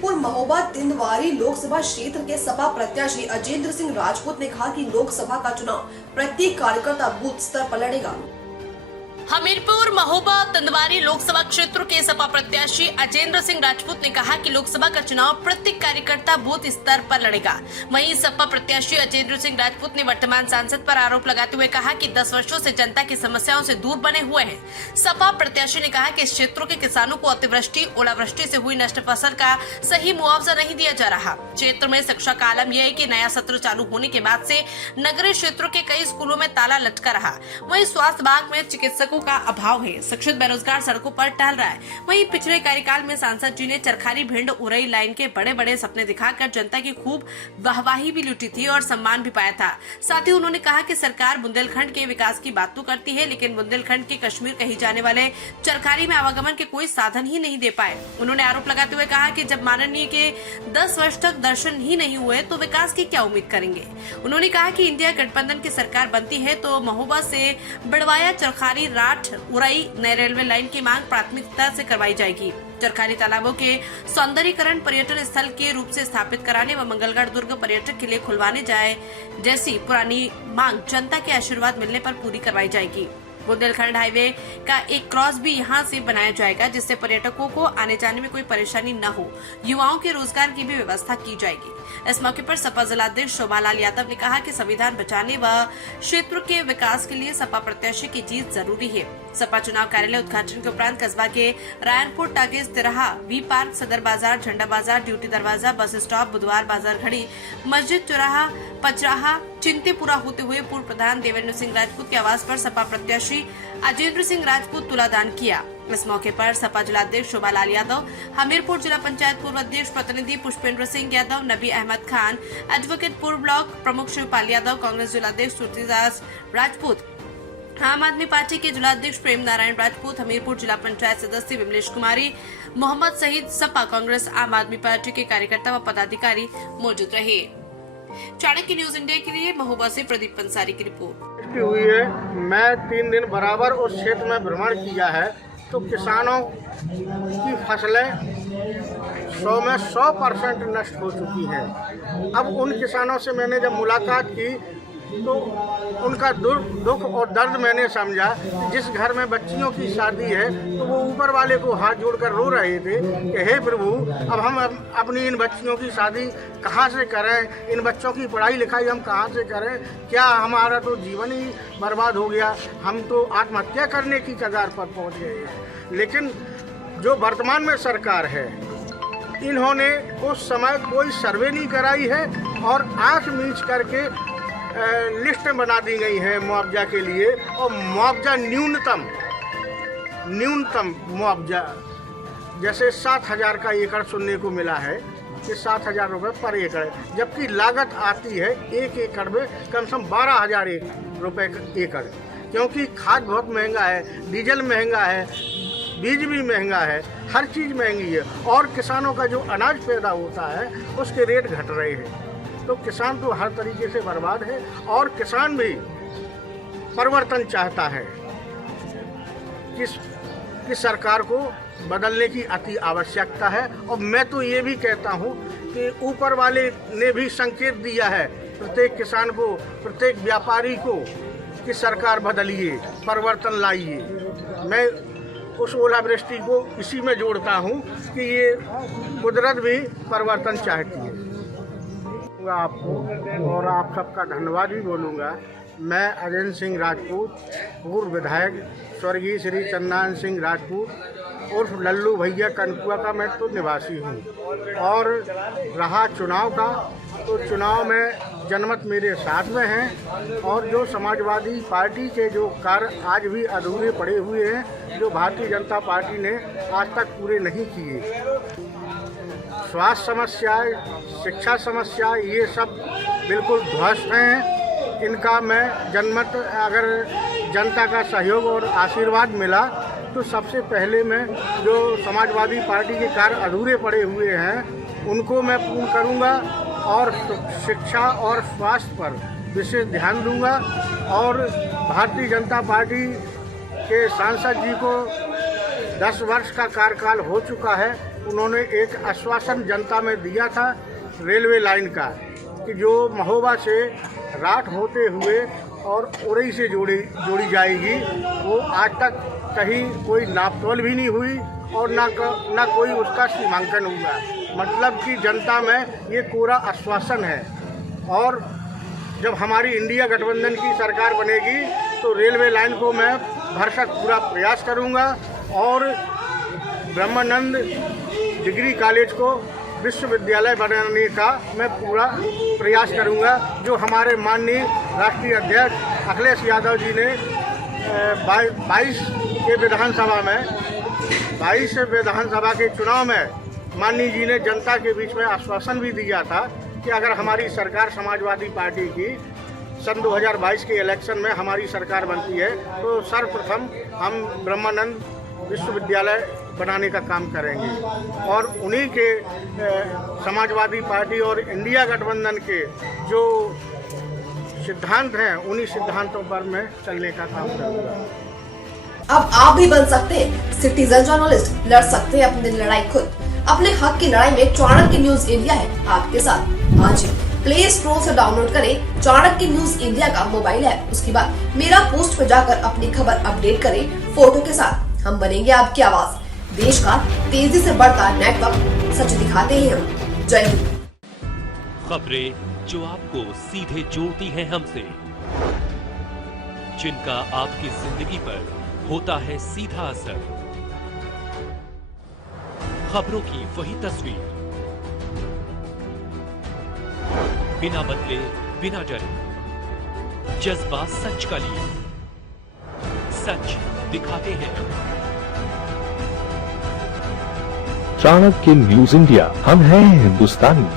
हमीरपुर महोबा तिंदवारी लोकसभा क्षेत्र के सपा प्रत्याशी अजेंद्र सिंह राजपूत ने कहा कि लोकसभा का चुनाव प्रत्येक कार्यकर्ता बूथ स्तर पर लड़ेगा। हमीरपुर महोबा तिंदवारी लोकसभा क्षेत्र के सपा प्रत्याशी अजेंद्र सिंह राजपूत ने कहा कि लोकसभा का चुनाव प्रत्येक कार्यकर्ता बूथ स्तर पर लड़ेगा। वहीं सपा प्रत्याशी अजेंद्र सिंह राजपूत ने वर्तमान सांसद पर आरोप लगाते हुए कहा कि 10 वर्षों से जनता की समस्याओं से दूर बने हुए हैं। सपा प्रत्याशी ने कहा कि इस क्षेत्रों के किसानों को अतिवृष्टि ओलावृष्टि से हुई नष्ट फसल का सही मुआवजा नहीं दिया जा रहा। क्षेत्र में शिक्षा का आलम यह है कि नया सत्र चालू होने के बाद से नगरीय क्षेत्रों के कई स्कूलों में ताला लटका रहा। वहीं स्वास्थ्य विभाग में चिकित्सकों का अभाव है। शिक्षित बेरोजगार सड़कों पर टहल रहा है। वहीं पिछले कार्यकाल में सांसद जी ने चरखारी भिंड उरई लाइन के बड़े बड़े सपने दिखाकर जनता की खूब वाहवाही भी लूटी थी और सम्मान भी पाया था। साथ ही उन्होंने कहा कि सरकार बुंदेलखंड के विकास की बात तो करती है, लेकिन बुंदेलखंड के कश्मीर कही जाने वाले चरखारी में आवागमन के कोई साधन ही नहीं दे पाए। उन्होंने आरोप लगाते हुए कहा कि जब माननीय के 10 वर्ष तक दर्शन ही नहीं हुए तो विकास की क्या उम्मीद करेंगे। उन्होंने कहा कि इंडिया गठबंधन की सरकार बनती है तो महोबा से बड़वाया चरखारी राठ उरई नए रेलवे लाइन की मांग प्राथमिकता से करवाई जाएगी। चरखारी तालाबों के सौंदर्यीकरण पर्यटन स्थल के रूप से स्थापित कराने व मंगलगढ़ दुर्ग पर्यटक के लिए खुलवाने जाए जैसी पुरानी मांग जनता के आशीर्वाद मिलने पर पूरी करवाई जाएगी। बुंदेलखंड हाईवे का एक क्रॉस भी यहां से बनाया जाएगा जिससे पर्यटकों को आने जाने में कोई परेशानी न हो। युवाओं के रोजगार की भी व्यवस्था की जाएगी। इस मौके पर सपा जिलाध्यक्ष शोभालाल यादव ने कहा कि संविधान बचाने व क्षेत्र के विकास के लिए सपा प्रत्याशी की जीत जरूरी है। सपा चुनाव कार्यालय उद्घाटन के उपरांत कस्बा के रायनपुर टागिस तिराहा वी पार्क सदर बाजार झंडा बाजार ड्यूटी दरवाजा बस स्टॉप बुधवार बाजार घड़ी मस्जिद चौराहा पचराहा चिंतेपुरा होते हुए पूर्व प्रधान देवेंद्र सिंह राजपूत के आवास पर सपा प्रत्याशी अजेंद्र सिंह राजपूत तुलादान किया। इस मौके पर सपा जिलाध्यक्ष शोभालाल यादव, हमीरपुर जिला पंचायत पूर्व अध्यक्ष प्रतिनिधि पुष्पेंद्र सिंह यादव, नबी अहमद खान, एडवोकेट पूर्व ब्लॉक प्रमुख शिवपाल यादव, कांग्रेस जिलाध्यक्ष तुलसीदास राजपूत, आम आदमी पार्टी के जिलाध्यक्ष प्रेम नारायण राजपूत, हमीरपुर जिला पंचायत सदस्य विमलेश कुमारी मोहम्मद सहित सपा कांग्रेस आम आदमी पार्टी के कार्यकर्ता व पदाधिकारी मौजूद रहे। चाणक्य न्यूज इंडिया के लिए महोबा से प्रदीप पंसारी की रिपोर्ट हुई है। मैं 3 दिन बराबर उस क्षेत्र में भ्रमण किया है तो किसानों की फसलें 100 में 100% नष्ट हो चुकी है। अब उन किसानों से मैंने जब मुलाकात की तो उनका दुख और दर्द मैंने समझा। जिस घर में बच्चियों की शादी है तो वो ऊपर वाले को हाथ जोड़कर रो रहे थे कि हे प्रभु, अब हम अपनी इन बच्चियों की शादी कहाँ से करें, इन बच्चों की पढ़ाई लिखाई हम कहाँ से करें, क्या हमारा तो जीवन ही बर्बाद हो गया, हम तो आत्महत्या करने की कगार पर पहुँच गए हैं। लेकिन जो वर्तमान में सरकार है, इन्होंने उस समय कोई सर्वे नहीं कराई है और आँख मीच करके लिस्ट बना दी गई है मुआवजा के लिए। और मुआवजा न्यूनतम मुआवजा जैसे 7,000 का एकड़ सुनने को मिला है कि 7,000 रुपये पर एकड़, जबकि लागत आती है 1 एकड़ में कम से कम 12,000 रुपये एकड़, क्योंकि खाद बहुत महंगा है, डीजल महंगा है, बीज भी महंगा है, हर चीज़ महंगी है और किसानों का जो अनाज पैदा होता है उसके रेट घट रहे हैं। तो किसान तो हर तरीके से बर्बाद है और किसान भी परिवर्तन चाहता है कि सरकार को बदलने की अति आवश्यकता है। और मैं तो ये भी कहता हूँ कि ऊपर वाले ने भी संकेत दिया है प्रत्येक किसान को, प्रत्येक व्यापारी को कि सरकार बदलिए, परिवर्तन लाइए। मैं उस ओलावृष्टि को इसी में जोड़ता हूँ कि ये कुदरत भी परिवर्तन चाहती है। आपको और आप सबका धन्यवाद भी बोलूँगा। मैं अजेंद्र सिंह राजपूत, पूर्व विधायक स्वर्गीय श्री चंदन सिंह राजपूत उर्फ लल्लू भैया कनकुआ का मैं तो निवासी हूँ। और रहा चुनाव का, तो चुनाव में जनमत मेरे साथ में हैं और जो समाजवादी पार्टी के जो कार्य आज भी अधूरे पड़े हुए हैं, जो भारतीय जनता पार्टी ने आज तक पूरे नहीं किए, स्वास्थ्य समस्या, शिक्षा समस्या, ये सब बिल्कुल ध्वस्त हैं। इनका मैं जनमत, अगर जनता का सहयोग और आशीर्वाद मिला तो सबसे पहले मैं जो समाजवादी पार्टी के कार्य अधूरे पड़े हुए हैं उनको मैं पूर्ण करूंगा और शिक्षा और स्वास्थ्य पर विशेष ध्यान दूंगा। और भारतीय जनता पार्टी के सांसद जी को 10 वर्ष का कार्यकाल हो चुका है, उन्होंने एक आश्वासन जनता में दिया था रेलवे लाइन का, कि जो महोबा से राठ होते हुए और उरई से जोड़ी जाएगी, वो आज तक कहीं कोई नापतोल भी नहीं हुई और ना कोई उसका सीमांकन हुआ। मतलब कि जनता में ये पूरा आश्वासन है। और जब हमारी इंडिया गठबंधन की सरकार बनेगी तो रेलवे लाइन को मैं भरसक पूरा प्रयास करूंगा और ब्रह्मानंद डिग्री कॉलेज को विश्वविद्यालय बनाने का मैं पूरा प्रयास करूंगा। जो हमारे माननीय राष्ट्रीय अध्यक्ष अखिलेश यादव जी ने 22 विधानसभा के चुनाव में माननीय जी ने जनता के बीच में आश्वासन भी दिया था कि अगर हमारी सरकार समाजवादी पार्टी की सन 2022 के इलेक्शन में हमारी सरकार बनती है तो सर्वप्रथम हम ब्रह्मानंद विश्वविद्यालय बनाने का काम करेंगे। और उन्हीं के समाजवादी पार्टी और इंडिया गठबंधन के जो सिद्धांत हैं, उन्हीं सिद्धांतों पर मैं चलने का काम करूँगा। अब आप भी बन सकते हैं सिटीजन जर्नलिस्ट, लड़ सकते हैं अपनी लड़ाई खुद। अपने हक की लड़ाई में चाणक्य न्यूज इंडिया है आपके साथ। आज ही प्ले स्टोर से डाउनलोड करें चाणक्य न्यूज इंडिया का मोबाइल ऐप। उसके बाद मेरा पोस्ट पर जाकर अपनी खबर अपडेट करें फोटो के साथ। हम बनेंगे आपकी आवाज। देश का तेजी से बढ़ता नेटवर्क, सच दिखाते हैं हम। जय हिंद। खबरें जो आपको सीधे जोड़ती हैं हमसे, जिनका आपकी जिंदगी पर होता है सीधा असर, खबरों की वही तस्वीर, बिना बदले बिना डरे, जज्बा सच का लिए, सच दिखाते हैं। चाणक्य न्यूज इंडिया, हम हैं हिंदुस्तानी।